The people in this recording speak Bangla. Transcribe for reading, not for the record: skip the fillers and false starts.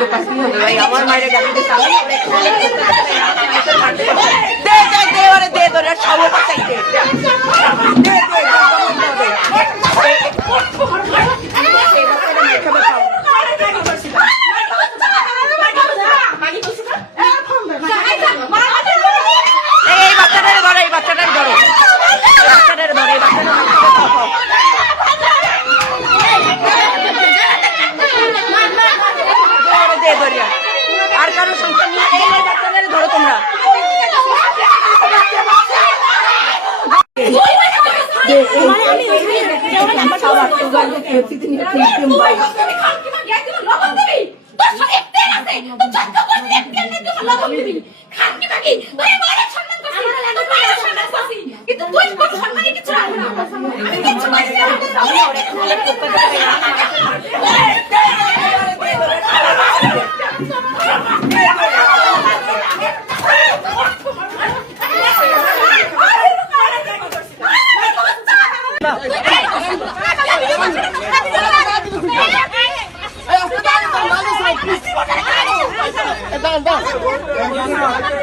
তোর কাছে কি হবে ভাই? আমার মায়ের গাড়িতে চালাই দে দে দে ওরে দে তোর সব পাতাই দে দে এই বাচ্চাটার ধরো, এই বাচ্চাটার ধরো, বাচ্চাটার ধরো, এই বাচ্চাটার আর কারো সংসার নিয়ে এই বাচ্চাদের ধরো তোমরা। Down.